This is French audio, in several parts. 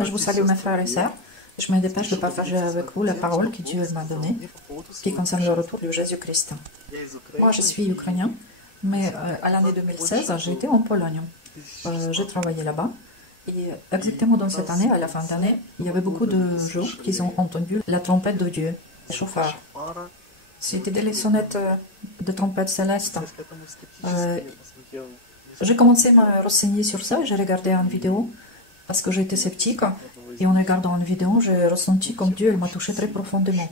Je vous salue mes frères et sœurs. Je me dépêche de partager avec vous la parole que Dieu m'a donnée qui concerne le retour de Jésus-Christ. Moi, je suis ukrainien, mais à l'année 2016, j'ai été en Pologne. J'ai travaillé là-bas. Et exactement dans cette année, à la fin d'année, il y avait beaucoup de gens qui ont entendu la trompette de Dieu, le chauffard. C'était des sonnettes de trompette céleste. J'ai commencé à me renseigner sur ça, j'ai regardé une vidéo parce que j'étais sceptique. Et en regardant une vidéo, j'ai ressenti comme Dieu m'a touché très profondément.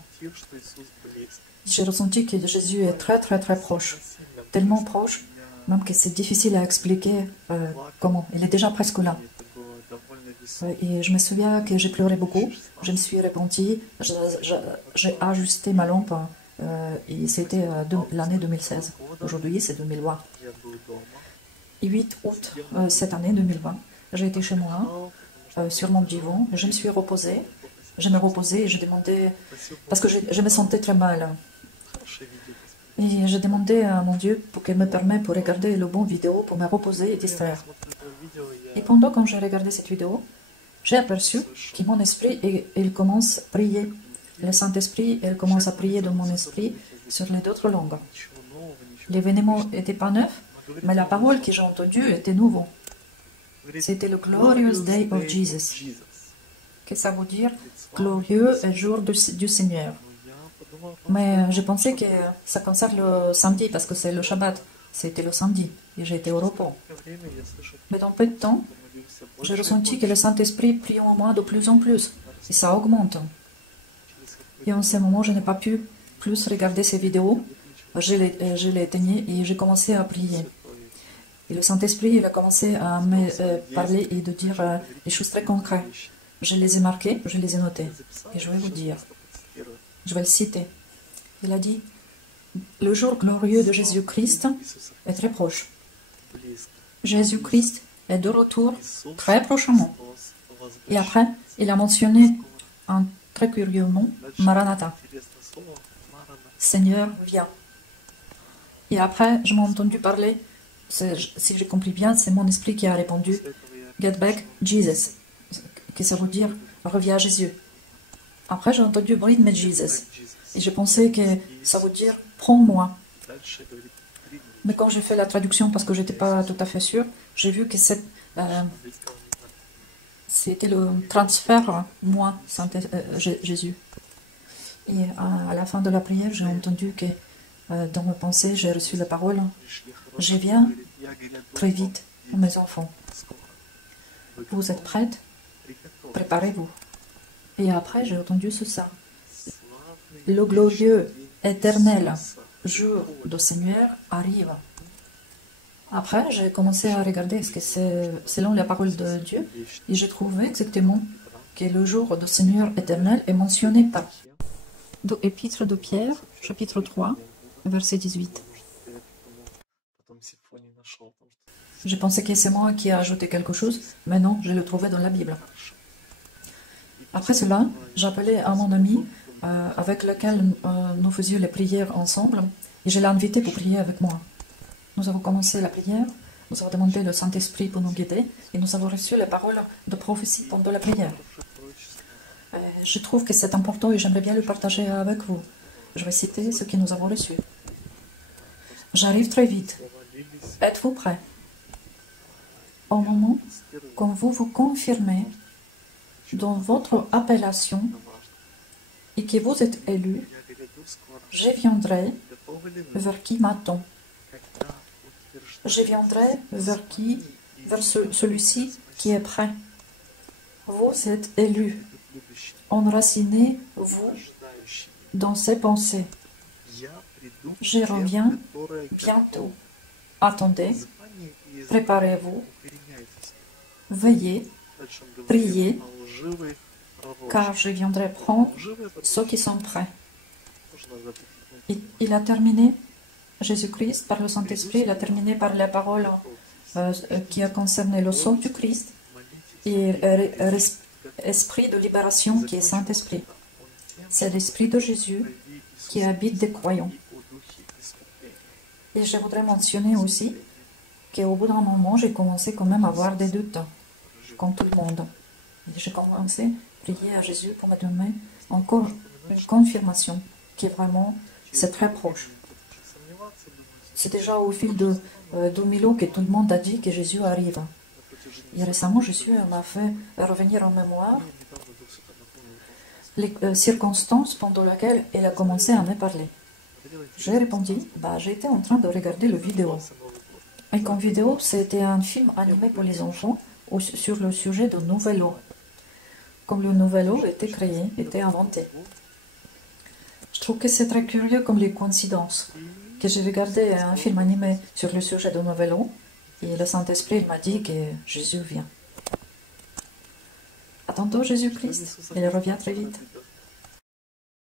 J'ai ressenti que Jésus est très très très proche. Tellement proche, même que c'est difficile à expliquer comment. Il est déjà presque là. Et je me souviens que j'ai pleuré beaucoup. Je me suis repentie. J'ai ajusté ma lampe. Et c'était l'année 2016. Aujourd'hui, c'est 2020. Et 8 août cette année 2020, j'ai été chez moi. Sur mon divan, je me suis reposée. Je me reposais et je demandais, parce que je me sentais très mal. Et je demandais à mon Dieu pour qu'il me permette pour regarder le bon vidéo, pour me reposer et distraire. Et pendant que j'ai regardé cette vidéo, j'ai aperçu que mon esprit, il commence à prier. Le Saint-Esprit, il commence à prier dans mon esprit sur les autres langues. L'événement n'était pas neuf, mais la parole que j'ai entendue était nouvelle. C'était le Glorious Day of Jesus. Qu'est-ce que ça veut dire? Glorieux est le jour du Seigneur. Mais je pensais que ça concerne le samedi parce que c'est le Shabbat. C'était le samedi et j'ai été au repos. Mais dans peu de temps, j'ai ressenti que le Saint-Esprit prie en moi de plus en plus. Et ça augmente. Et en ce moment, je n'ai pas pu plus regarder ces vidéos. Je l'ai éteigné et j'ai commencé à prier. Et le Saint-Esprit, il a commencé à me parler et de dire des choses très concrètes. Je les ai marquées, je les ai notées. Et je vais vous dire, je vais le citer. Il a dit, le jour glorieux de Jésus-Christ est très proche. Jésus-Christ est de retour très prochainement. Et après, il a mentionné très curieusement, Maranatha. Seigneur, viens. Et après, je m'ai entendu parler. Si j'ai compris bien, c'est mon esprit qui a répondu Get back Jesus, que ça veut dire reviens à Jésus. Après, j'ai entendu Bring me Jesus, et je pensais que ça veut dire prends-moi. Mais quand j'ai fait la traduction, parce que je n'étais pas tout à fait sûre, j'ai vu que c'était le transfert moi, Jésus. Et à la fin de la prière, j'ai entendu que dans mes pensées, j'ai reçu la parole. Je viens très vite, mes enfants. Vous êtes prêtes? Préparez-vous. Et après, j'ai entendu ça. Le glorieux, éternel jour du Seigneur arrive. Après, j'ai commencé à regarder ce que c'est selon la parole de Dieu et j'ai trouvé exactement que le jour du Seigneur éternel est mentionné par l'Épître de Pierre, chapitre 3, verset 18. Je pensais que c'est moi qui ai ajouté quelque chose, mais non, je le trouvais dans la Bible. Après cela, j'appelais à mon ami avec lequel nous faisions les prières ensemble et je l'ai invité pour prier avec moi. Nous avons commencé la prière, nous avons demandé le Saint-Esprit pour nous guider et nous avons reçu les paroles de prophétie pendant la prière. Je trouve que c'est important et j'aimerais bien le partager avec vous. Je vais citer ce que nous avons reçu. J'arrive très vite. Êtes-vous prêts? Au moment quand vous vous confirmez dans votre appellation et que vous êtes élu, je viendrai vers qui m'attend. Je viendrai vers qui? Vers celui-ci qui est prêt. Vous êtes élu. Enracinez-vous dans ses pensées. Je reviens bientôt. Attendez, préparez-vous, veillez, priez, car je viendrai prendre ceux qui sont prêts. Il a terminé, Jésus-Christ, par le Saint-Esprit, il a terminé par la parole qui a concerné le sang du Christ et l'esprit de libération qui est Saint-Esprit. C'est l'Esprit de Jésus qui habite des croyants. Et je voudrais mentionner aussi qu'au bout d'un moment, j'ai commencé quand même à avoir des doutes, comme tout le monde. Et j'ai commencé à prier à Jésus pour me donner encore une confirmation qui est vraiment, c'est très proche. C'est déjà au fil de 2000 ans que tout le monde a dit que Jésus arrive. Et récemment, Jésus m'a fait revenir en mémoire les circonstances pendant lesquelles il a commencé à me parler. J'ai répondu, j'étais en train de regarder le vidéo. Et comme vidéo, c'était un film animé pour les enfants sur le sujet de Nouvel-Eau. Comme le Nouvel-Eau était créé, était inventé. Je trouve que c'est très curieux comme les coïncidences. Que j'ai regardé un film animé sur le sujet de Nouvel-Eau, et le Saint-Esprit m'a dit que Jésus vient. À tantôt Jésus-Christ, il revient très vite.